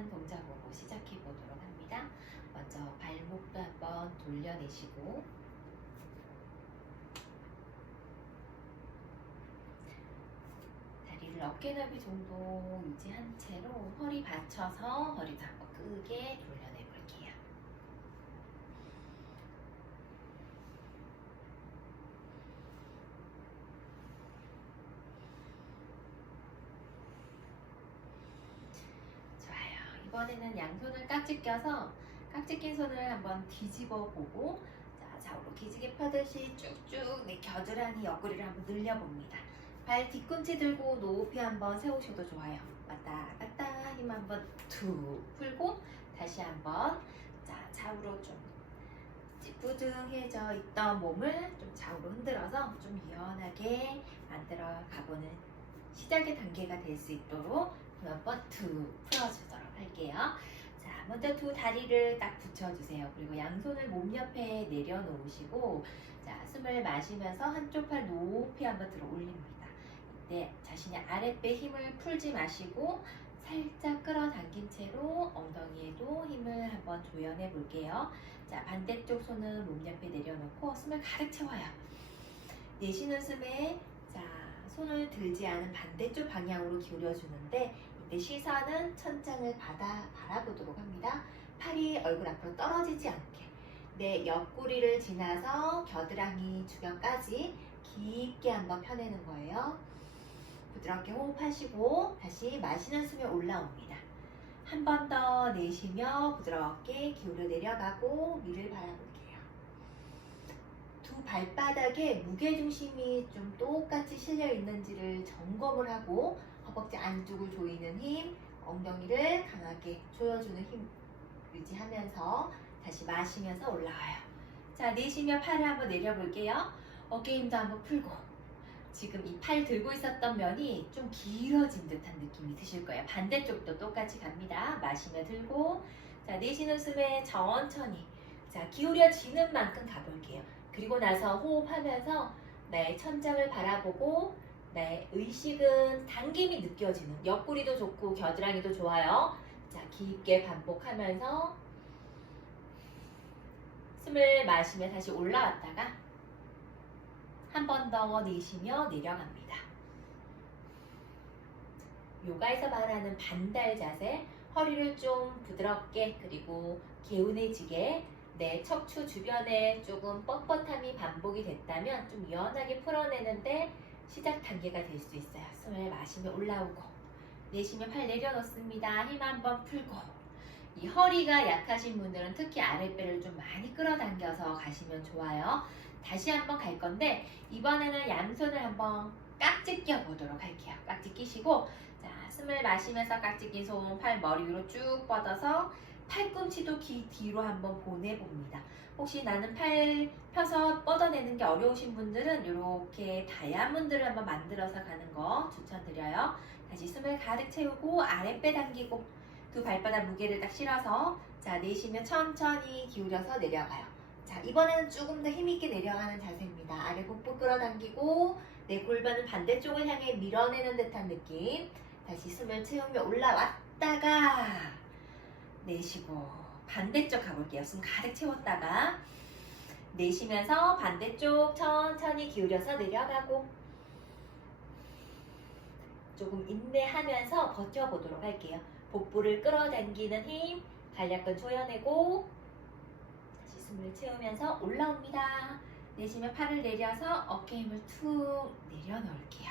간단한 동작으로 시작해 보도록 합니다. 먼저 발목도 한번 돌려내시고 다리를 어깨 넓이 정도 유지한 채로 허리 받쳐서 허리도 한번 크게 돌려내 볼게요. 좋아요. 이번에는 양손을 깍지 껴서 깍지 낀 손을 한번 뒤집어 보고 자, 좌우로 기지개 펴듯이 쭉쭉 내 겨드랑이 옆구리를 한번 늘려봅니다. 발 뒤꿈치 들고 높이 한번 세우셔도 좋아요. 왔다 갔다 힘 한번 툭 풀고 다시 한번 자 좌우로 좀 찌뿌둥해져 있던 몸을 좀 좌우로 흔들어서 좀 유연하게 만들어 가보는 시작의 단계가 될 수 있도록 힘 한번 툭 풀어주도록 할게요. 자, 먼저 두 다리를 딱 붙여주세요. 그리고 양손을 몸 옆에 내려놓으시고, 자, 숨을 마시면서 한쪽 팔 높이 한번 들어 올립니다. 이때 자신의 아랫배 힘을 풀지 마시고, 살짝 끌어당긴 채로 엉덩이에도 힘을 한번 조여내 볼게요. 자, 반대쪽 손은 몸 옆에 내려놓고 숨을 가득 채워요. 내쉬는 숨에 자, 손을 들지 않은 반대쪽 방향으로 기울여 주는데 이때 시선은 천장을 바다 바라보도록 합니다. 팔이 얼굴 앞으로 떨어지지 않게 내 옆구리를 지나서 겨드랑이 주변까지 깊게 한번 펴내는 거예요. 부드럽게 호흡하시고 다시 마시는 숨에 올라옵니다. 한 번 더 내쉬며 부드럽게 기울여 내려가고 위를 바라볼게요. 두 발바닥에 무게중심이 좀 똑같이 실려 있는지를 점검을 하고 허벅지 안쪽을 조이는 힘, 엉덩이를 강하게 조여주는 힘 유지하면서 다시 마시면서 올라와요. 자, 내쉬며 팔을 한번 내려볼게요. 어깨 힘도 한번 풀고 지금 이 팔 들고 있었던 면이 좀 길어진 듯한 느낌이 드실 거예요. 반대쪽도 똑같이 갑니다. 마시며 들고 자, 내쉬는 숨에 천천히 자, 기울여지는 만큼 가볼게요. 그리고 나서 호흡하면서 나의 천장을 바라보고 나의 의식은 당김이 느껴지는 옆구리도 좋고 겨드랑이도 좋아요. 자, 깊게 반복하면서 숨을 마시며 다시 올라왔다가 한 번 더 내쉬며 내려갑니다. 요가에서 말하는 반달 자세, 허리를 좀 부드럽게 그리고 개운해지게 내 척추 주변에 조금 뻣뻣함이 반복이 됐다면 좀 유연하게 풀어내는데 시작 단계가 될 수 있어요. 숨을 마시며 올라오고 내쉬며 팔 내려놓습니다. 힘 한번 풀고 이 허리가 약하신 분들은 특히 아랫배를 좀 많이 끌어당겨서 가시면 좋아요. 다시 한번 갈 건데 이번에는 양손을 한번 깍지 껴 보도록 할게요. 깍지 끼시고 자 숨을 마시면서 깍지 낀 손 팔 머리 위로 쭉 뻗어서 팔꿈치도 귀 뒤로 한번 보내봅니다. 혹시 나는 팔 펴서 뻗어내는 게 어려우신 분들은 이렇게 다이아몬드를 한번 만들어서 가는 거 추천드려요. 다시 숨을 가득 채우고 아랫배 당기고 두 발바닥 무게를 딱 실어서 자 내쉬며 천천히 기울여서 내려가요. 자 이번에는 조금 더 힘있게 내려가는 자세입니다. 아래 복부 끌어당기고 내 골반은 반대쪽을 향해 밀어내는 듯한 느낌. 다시 숨을 채우며 올라왔다가 내쉬고 반대쪽 가볼게요. 숨 가득 채웠다가 내쉬면서 반대쪽 천천히 기울여서 내려가고 조금 인내하면서 버텨보도록 할게요. 복부를 끌어당기는 힘, 간략근 조여내고 다시 숨을 채우면서 올라옵니다. 내쉬며 팔을 내려서 어깨 힘을 툭 내려놓을게요.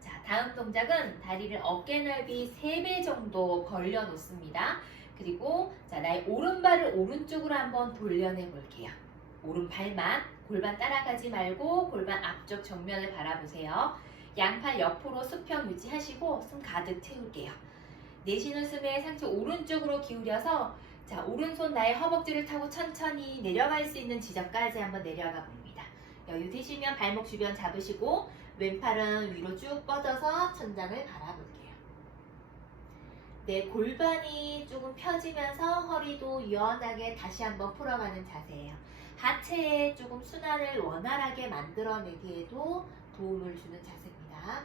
자, 다음 동작은 다리를 어깨 넓이 3배 정도 벌려 놓습니다. 그리고 자, 나의 오른발을 오른쪽으로 한번 돌려내 볼게요. 오른발만 골반 따라가지 말고 골반 앞쪽 정면을 바라보세요. 양팔 옆으로 수평 유지하시고 숨 가득 채울게요. 내쉬는 숨에 상체 오른쪽으로 기울여서 자, 오른손 나의 허벅지를 타고 천천히 내려갈 수 있는 지점까지 한번 내려가 봅니다. 여유 되시면 발목 주변 잡으시고 왼팔은 위로 쭉 뻗어서 천장을 바라볼게요. 내 골반이 조금 펴지면서 허리도 유연하게 다시 한번 풀어가는 자세예요. 하체에 조금 순환을 원활하게 만들어내기에도 도움을 주는 자세입니다.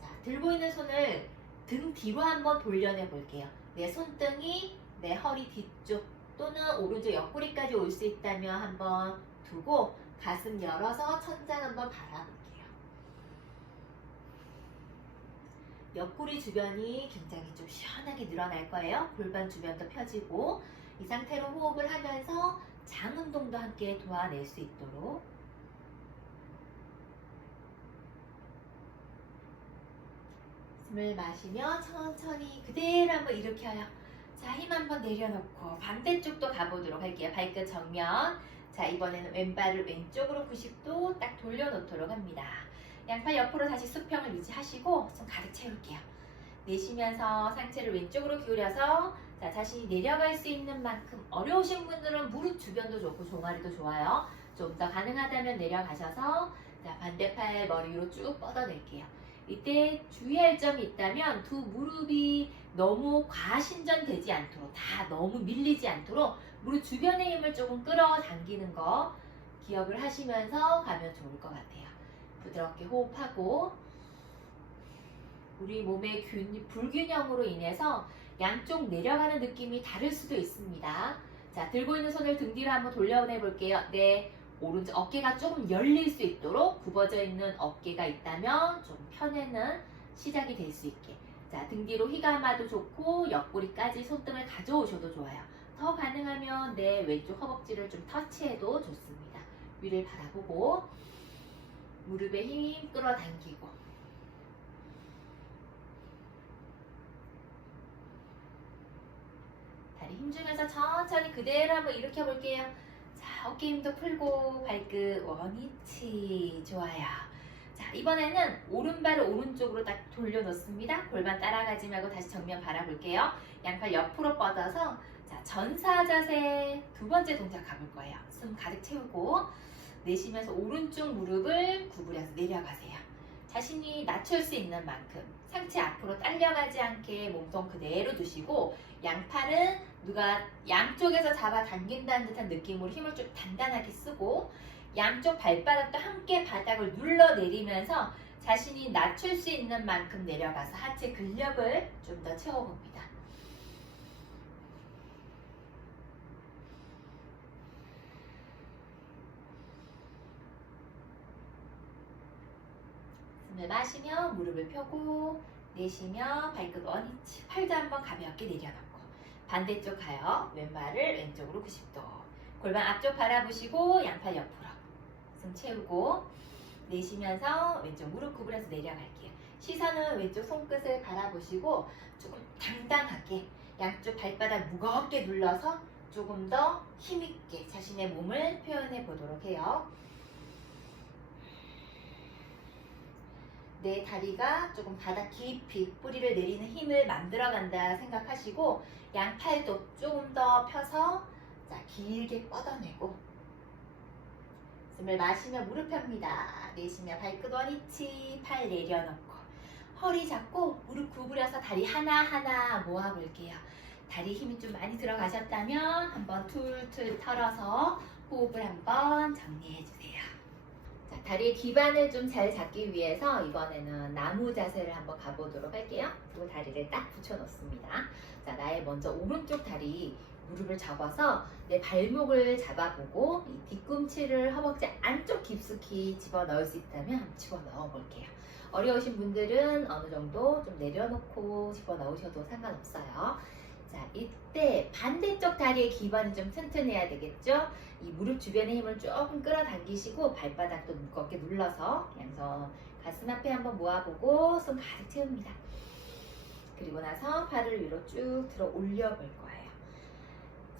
자, 들고 있는 손을 등 뒤로 한번 돌려내 볼게요. 내 손등이 내 허리 뒤쪽 또는 오른쪽 옆구리까지 올 수 있다면 한번 두고 가슴 열어서 천장 한번 바라볼게요. 옆구리 주변이 굉장히 좀 시원하게 늘어날 거예요. 골반 주변도 펴지고 이 상태로 호흡을 하면서 장 운동도 함께 도와낼 수 있도록 숨을 마시며 천천히 그대로 한번 일으켜요. 자, 힘 한번 내려놓고 반대쪽도 가보도록 할게요. 발끝 정면. 자, 이번에는 왼발을 왼쪽으로 90도 딱 돌려놓도록 합니다. 양팔 옆으로 다시 수평을 유지하시고 손 가득 채울게요. 내쉬면서 상체를 왼쪽으로 기울여서 자, 자신이 내려갈 수 있는 만큼 어려우신 분들은 무릎 주변도 좋고 종아리도 좋아요. 좀 더 가능하다면 내려가셔서 자, 반대팔 머리 위로 쭉 뻗어낼게요. 이때 주의할 점이 있다면 두 무릎이 너무 과신전되지 않도록 다 너무 밀리지 않도록 무릎 주변의 힘을 조금 끌어당기는 거 기억을 하시면서 가면 좋을 것 같아요. 부드럽게 호흡하고 우리 몸의 균, 불균형으로 인해서 양쪽 내려가는 느낌이 다를 수도 있습니다. 자, 들고 있는 손을 등 뒤로 한번 돌려내 볼게요. 네, 오른쪽 어깨가 조금 열릴 수 있도록 굽어져 있는 어깨가 있다면 좀 펴내는 시작이 될 수 있게. 자, 등 뒤로 휘감아도 좋고 옆구리까지 손등을 가져오셔도 좋아요. 더 가능하면 내 왼쪽 허벅지를 좀 터치해도 좋습니다. 위를 바라보고 무릎에 힘 끌어당기고 다리 힘 주면서 천천히 그대로 한번 일으켜 볼게요. 자, 어깨 힘도 풀고 발끝 원위치 좋아요. 자, 이번에는 오른발을 오른쪽으로 딱 돌려놓습니다. 골반 따라가지 말고 다시 정면 바라볼게요. 양팔 옆으로 뻗어서 자, 전사 자세 두 번째 동작 가볼 거예요. 숨 가득 채우고 내쉬면서 오른쪽 무릎을 구부려서 내려가세요. 자신이 낮출 수 있는 만큼 상체 앞으로 딸려가지 않게 몸통 그대로 두시고 양팔은 누가 양쪽에서 잡아 당긴다는 듯한 느낌으로 힘을 좀 단단하게 쓰고 양쪽 발바닥도 함께 바닥을 눌러 내리면서 자신이 낮출 수 있는 만큼 내려가서 하체 근력을 좀 더 채워봅니다. 숨을 마시며 무릎을 펴고 내쉬며 발끝 원위치 팔도 한번 가볍게 내려놓고 반대쪽 가요. 왼발을 왼쪽으로 90도 골반 앞쪽 바라보시고 양팔 옆으로 숨 채우고 내쉬면서 왼쪽 무릎 구부려서 내려갈게요. 시선은 왼쪽 손끝을 바라보시고 조금 당당하게 양쪽 발바닥 무겁게 눌러서 조금 더 힘있게 자신의 몸을 표현해 보도록 해요. 내 다리가 조금 바닥 깊이 뿌리를 내리는 힘을 만들어 간다 생각하시고 양팔도 조금 더 펴서 자, 길게 뻗어내고 숨을 마시며 무릎 펴니다. 내쉬며 발끝 원위치 팔 내려놓고 허리 잡고 무릎 구부려서 다리 하나하나 모아볼게요. 다리 힘이 좀 많이 들어가셨다면 한번 툴툴 털어서 호흡을 한번 정리해 주세요. 자, 다리의 기반을 좀 잘 잡기 위해서 이번에는 나무 자세를 한번 가보도록 할게요. 그리고 다리를 딱 붙여 놓습니다. 자, 나의 먼저 오른쪽 다리 무릎을 잡아서 내 발목을 잡아보고 이 뒤꿈치를 허벅지 안쪽 깊숙이 집어 넣을 수 있다면 한번 집어 넣어 볼게요. 어려우신 분들은 어느 정도 좀 내려놓고 집어 넣으셔도 상관없어요. 자, 이때 반대쪽 다리의 기반이 좀 튼튼해야 되겠죠? 이 무릎 주변의 힘을 조금 끌어당기시고 발바닥도 무겁게 눌러서 양손 가슴 앞에 한번 모아보고 손 가득 채웁니다. 그리고 나서 팔을 위로 쭉 들어 올려 볼 거예요.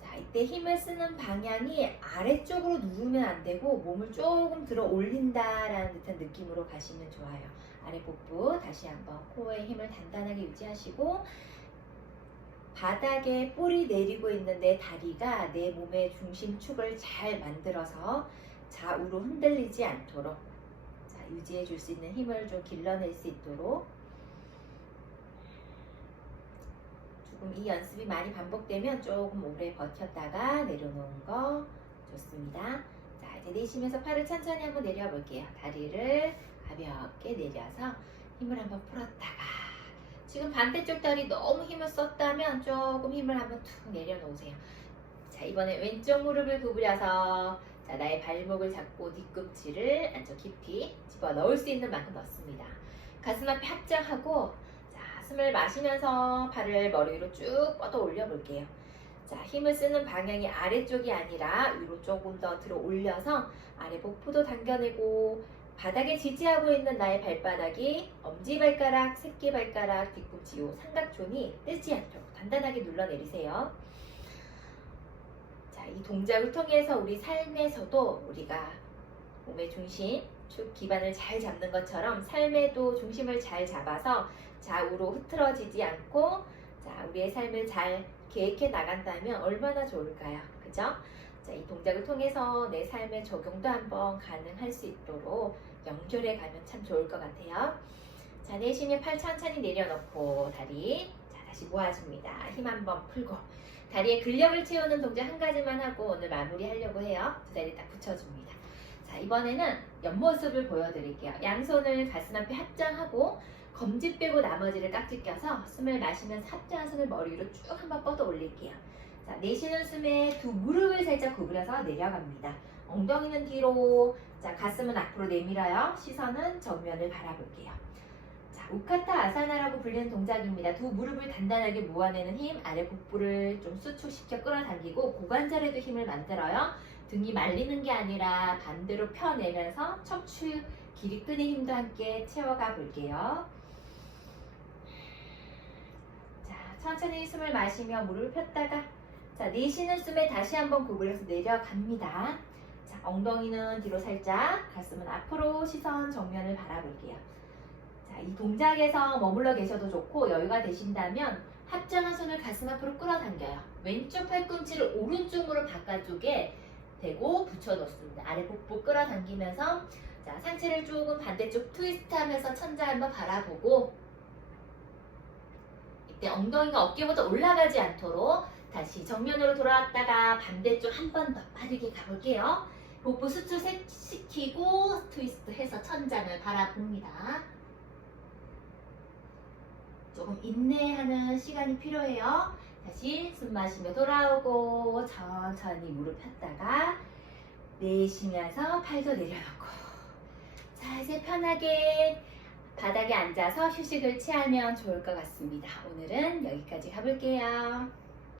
자, 이때 힘을 쓰는 방향이 아래쪽으로 누르면 안 되고 몸을 조금 들어 올린다라는 듯한 느낌으로 가시면 좋아요. 아래 복부 다시 한번 코어에 힘을 단단하게 유지하시고 바닥에 뿌리 내리고 있는 내 다리가 내 몸의 중심축을 잘 만들어서 좌우로 흔들리지 않도록 자, 유지해 줄 수 있는 힘을 좀 길러낼 수 있도록 조금 이 연습이 많이 반복되면 조금 오래 버텼다가 내려놓은 거 좋습니다. 자, 이제 내쉬면서 팔을 천천히 한번 내려 볼게요. 다리를 가볍게 내려서 힘을 한번 풀었다가 지금 반대쪽 다리 너무 힘을 썼다면 조금 힘을 한번 툭 내려놓으세요. 자, 이번에 왼쪽 무릎을 구부려서 자, 나의 발목을 잡고 뒤꿈치를 안쪽 깊이 집어 넣을 수 있는 만큼 넣습니다. 가슴 앞에 합장하고 자, 숨을 마시면서 발을 머리 위로 쭉 뻗어 올려 볼게요. 자, 힘을 쓰는 방향이 아래쪽이 아니라 위로 조금 더 들어 올려서 아래 복부도 당겨내고 바닥에 지지하고 있는 나의 발바닥이 엄지발가락, 새끼발가락, 뒤꿈치 요 삼각존이 뜨지 않도록 단단하게 눌러내리세요. 자, 이 동작을 통해서 우리 삶에서도 우리가 몸의 중심, 축 기반을 잘 잡는 것처럼 삶에도 중심을 잘 잡아서 좌우로 흐트러지지 않고 자, 우리의 삶을 잘 계획해 나간다면 얼마나 좋을까요? 그죠? 자, 이 동작을 통해서 내 삶의 적용도 한번 가능할 수 있도록 연결해 가면 참 좋을 것 같아요. 자, 내쉬면 팔 천천히 내려놓고 다리 자, 다시 모아줍니다. 힘 한번 풀고 다리에 근력을 채우는 동작 한 가지만 하고 오늘 마무리하려고 해요. 두 다리 딱 붙여줍니다. 자, 이번에는 옆모습을 보여드릴게요. 양손을 가슴 앞에 합장하고 검지 빼고 나머지를 깍지 껴서 숨을 마시면서 합장한 손을 머리 위로 쭉 한번 뻗어 올릴게요. 자, 내쉬는 숨에 두 무릎을 살짝 구부려서 내려갑니다. 엉덩이는 뒤로, 자, 가슴은 앞으로 내밀어요. 시선은 정면을 바라볼게요. 자, 우카타 아사나라고 불리는 동작입니다. 두 무릎을 단단하게 모아내는 힘, 아래 복부를 좀 수축시켜 끌어당기고 고관절에도 힘을 만들어요. 등이 말리는 게 아니라 반대로 펴내면서 척추 길이 끄는 힘도 함께 채워가 볼게요. 자, 천천히 숨을 마시며 무릎을 폈다가 자, 내쉬는 숨에 다시 한번 구부려서 내려갑니다. 자, 엉덩이는 뒤로 살짝, 가슴은 앞으로 시선 정면을 바라볼게요. 자, 이 동작에서 머물러 계셔도 좋고 여유가 되신다면 합장한 손을 가슴 앞으로 끌어당겨요. 왼쪽 팔꿈치를 오른쪽 무릎 바깥쪽에 대고 붙여놓습니다. 아래 복부 끌어당기면서 자, 상체를 조금 반대쪽 트위스트 하면서 천장 한번 바라보고 이때 엉덩이가 어깨보다 올라가지 않도록 다시 정면으로 돌아왔다가 반대쪽 한 번 더 빠르게 가볼게요. 복부 수축 시키고 트위스트 해서 천장을 바라봅니다. 조금 인내하는 시간이 필요해요. 다시 숨 마시며 돌아오고 천천히 무릎 폈다가 내쉬면서 팔도 내려놓고 자 이제 편하게 바닥에 앉아서 휴식을 취하면 좋을 것 같습니다. 오늘은 여기까지 가볼게요.